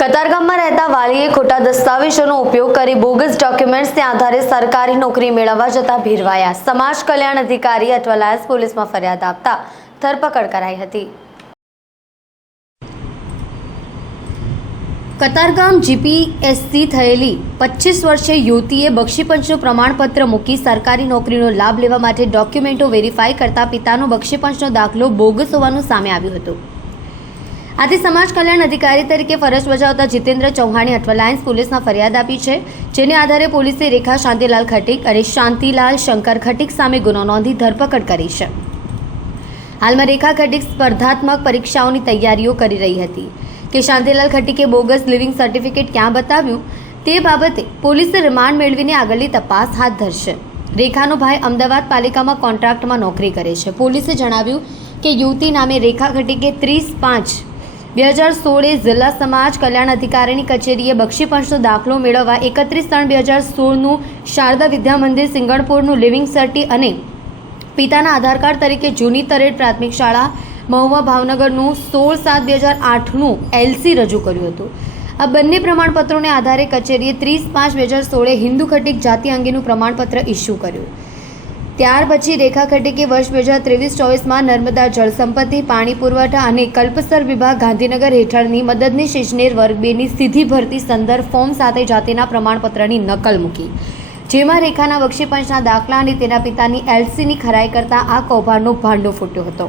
કતારગામમાં રહેતા વાલીએ ખોટા દસ્તાવેજોનો ઉપયોગ કરી બોગસ ડોક્યુમેન્ટ્સને આધારે સરકારી નોકરી મેળવવા જતા ભીરવાયા. સમાજ કલ્યાણ અધિકારી અઠવાલાયન્સ પોલીસમાં ફરિયાદ આપતા ધરપકડ કરાઈ હતી. કતારગામ જીપીએસસી થયેલી 25 વર્ષીય યુવતીએ બક્ષીપંચનું પ્રમાણપત્ર મૂકી સરકારી નોકરીનો લાભ લેવા માટે ડોક્યુમેન્ટો વેરીફાઈ કરતા પિતાનો બક્ષીપંચનો દાખલો બોગસ હોવાનું સામે આવ્યું હતું. આથી સમાજ કલ્યાણ અધિકારી તરીકે ફરજ બજાવતા જીતેન્દ્ર ચૌહાણે અઠવાલાયન્સ પોલીસમાં ફરિયાદ આપી છે, જેને આધારે પોલીસે રેખા શાંતિલાલ ખટીક અને શાંતિલાલ શંકર ખટીક સામે ગુનો નોંધી ધરપકડ કરી છે. હાલમાં રેખા ખટીક સ્પર્ધાત્મક પરીક્ષાઓની તૈયારીઓ કરી રહી હતી કે શાંતિલાલ ખટીકે બોગસ લિવિંગ સર્ટિફિકેટ ક્યાં બતાવ્યું તે બાબતે પોલીસે રિમાન્ડ મેળવીને આગળની તપાસ હાથ ધરશે. રેખાનો ભાઈ અમદાવાદ પાલિકામાં કોન્ટ્રાક્ટમાં નોકરી કરે છે. પોલીસે જણાવ્યું કે યુવતી નામે રેખા ખટીકે 30/5/2016 જિલ્લા સમાજ કલ્યાણ અધિકારીની કચેરીએ બક્ષીપંચનો દાખલો મેળવવા 31/3/2016નું શારદા વિદ્યા મંદિર સિંગણપુરનું લિવિંગ સર્ટી અને પિતાના આધાર કાર્ડ તરીકે જૂની તરેડ પ્રાથમિક શાળા મહુવા ભાવનગરનું 16/7/2008નું એલસી રજૂ કર્યું હતું. આ બંને પ્રમાણપત્રોને આધારે કચેરીએ 30/5/2016 હિન્દુ ખટીક જાતિ અંગેનું પ્રમાણપત્ર ઇસ્યુ કર્યું. ત્યાર પછી રેખા ખટીકે વર્ષ 2023-24માં નર્મદા જળ સંપત્તિ, પાણી પુરવઠા અને કલ્પસર વિભાગ ગાંધીનગર હેઠળની મદદનીશ ઇજનેર વર્ગ 2ની સીધી ભરતી સંદર્ભ ફોર્મ સાથે જાતિના પ્રમાણપત્રની નકલ મૂકી, જેમાં રેખાના બક્ષીપંચના દાખલા અને તેના પિતાની એલસીની ખરાઈ કરતા આ કૌભાંડનો ભાંડો ફૂટ્યો હતો.